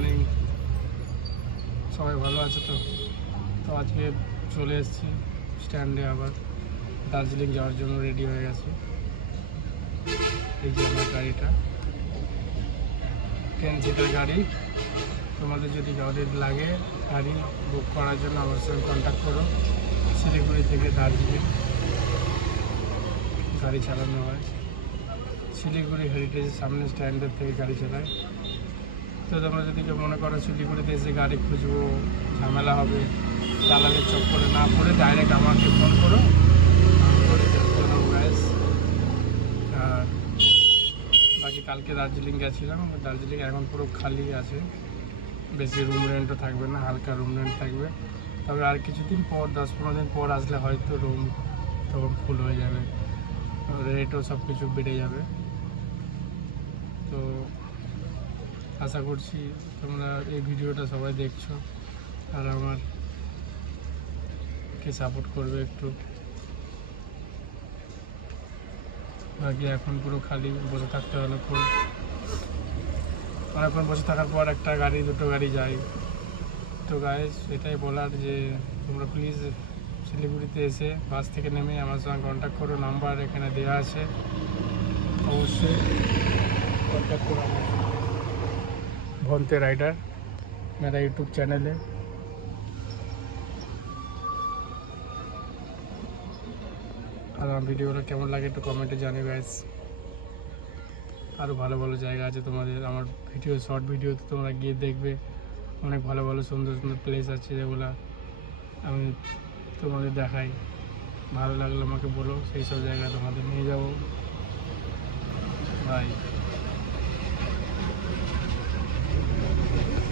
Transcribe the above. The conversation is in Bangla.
মর্নিং সবাই ভালো আছে তো? তো আজকে চলে এসেছি স্ট্যান্ডে আবার। দার্জিলিং যাওয়ার জন্য রেডি হয়ে গেছি। এই যে আমার গাড়িটা। টেন সিটার গাড়ি? তোমাদের যদি গাড়ির লাগে গাড়ি বুক করার জন্য আমার সঙ্গে কন্ট্যাক্ট করো। শিলিগুড়ি থেকে দার্জিলিং। গাড়ি চালানো হয়। শিলিগুড়ি হেরিটেজের সামনে স্ট্যান্ডের থেকে গাড়ি চালায়। তো তোমরা যদি কেউ মনে করো শিলিগুড়িতে এসে গাড়ি খুঁজবো, ঝামেলা হবে, দালালের চক্করে না পড়ে ডাইরেক্ট আমাকে ফোন করো। বাকি কালকে দার্জিলিং গেছিলাম। দার্জিলিং এখন পুরো খালি আছে। বেশি রুম রেন্টও থাকবে না, হালকা রুম রেন্ট থাকবে। তবে আর কিছুদিন পর, দশ পনেরো দিন পর আসলে হয়তো রুম তখন ফুল হয়ে যাবে। রেটও সব কিছু বেড়ে যাবে তো আশা করছি তোমরা এই ভিডিওটা সবাই দেখছ আর আমার কে সাপোর্ট করবে একটু। বাকি এখন পুরো খালি বসে থাকতে হলো খুব। অনেকক্ষণ বসে থাকার পর একটা গাড়ি, দুটো গাড়ি যায় তো গাইজ এটাই বলার যে তোমরা প্লিজ শিলিগুড়িতে এসে বাস থেকে নেমে আমার সঙ্গে কন্ট্যাক্ট করো নাম্বার এখানে দেওয়া আছে। অবশ্যই কন্ট্যাক্ট করো আমার ভন্তে রাইডার मेरा यूट्यूब चैनल है আর আমার ভিডিওটা কেমন লাগে একটু কমেন্টে জানিয়ে গাইস আরও ভালো ভালো জায়গা আছে তোমাদের আমার ভিডিও শর্ট ভিডিওতে তোমরা গিয়ে দেখবে অনেক ভালো ভালো সুন্দর সুন্দর প্লেস আছে যেগুলো আমি তোমাদের দেখাই ভালো লাগলে আমাকে বলো সেই সব জায়গায় তোমাদের নিয়ে যাবো বাই